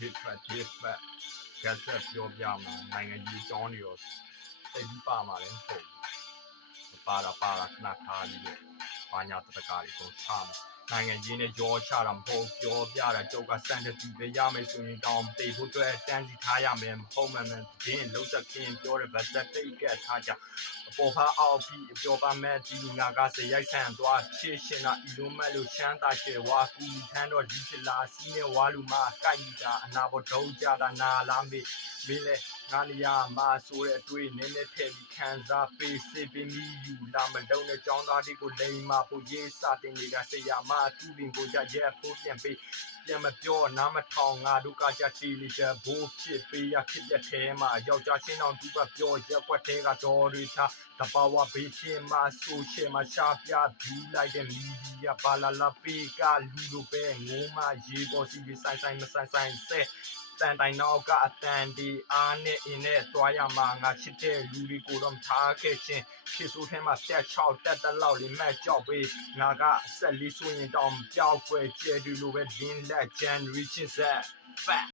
different ကက်ဆက်ပြောပြမှာနိုင်ငံကြီးအကြောင်းတွေရောတိတ်ပြီးပါမှာလည်းမဟုတ်ဘူးပါတာခဏထားပြီးတော့ဘာညာတကားတွေကုန်ချမယ်နိုင်ငံကြီးနဲ့ကြောချတာမဟုတ်ပြောပြတာကျုပ်ကစံတစီပဲရမယ်ဆိုရင်တောင်းတိတ်ဖို့အတွက်တန်းစီထားရမယ်မဟုတ်မှန်ဒီလုံးဆက်ခင်ပြောတဲ့ဗတ်သက်တိတ်ကထားကြအပေါ်ဖားအောက်ပြီးပြောပါမဲ့ဒီငါကစရိုက်ဆန်သွားဖြည့်ရှင်တာဤလိုမဲ့လို့ချမ်းသာကျဲဝါကူထမ်းတော့ဒီဖြစ်လာစီးနေဝါလူမကိုက်တာအနာပေါ်တုံးကြတာနာလာမေးမင်းလေငါနေရမှာဆိုတဲ့အတွေ့နည်းနည်းထည့်ပြီးခံစားပေးစေပေးမိယူလာမလုံးနဲ့ចောင်းသားတွေကိုလိမ်မာဖို့ရေးစတင်နေတာဆရာမသူ့ပင်ကိုကြရက်ဖို့ပြန်ပေးပြန်မပြောနားမထောင်ငါတို့ကကြတီလီချဘိုးဖြစ်ပေးရဖြစ်တဲ့ထဲမှာယောက်ျားချင်းအောင်သူကပြောရက်ွက်ထဲကတော်တွေထားတဘာဝဘေးချင်းမှာဆိုရှယ်မှာရှာပြပြူလိုက်တဲ့မီဒီယာဘာလာပေးကလူတို့ပဲငိုးမရေပေါ်စီဆိုင်မဆိုင်ဆဲတန်တိုင်နောက်ကအတန်ဒီအားနဲ့အင်းနဲ့သွားရမှာငါချစ်တဲ့လူတွေကိုတော့ထားခဲ့ခြင်းဖြစ်ဆိုးထဲမှာဖြတ်ချောက်တက်တလောက်လေးမဲ့ကြောက်ပေးငါကအဆက်လေးဆိုရင်တောင်ကြောက်ွယ်ကျဲတူလိုပဲဒင်းလက် generation Z fat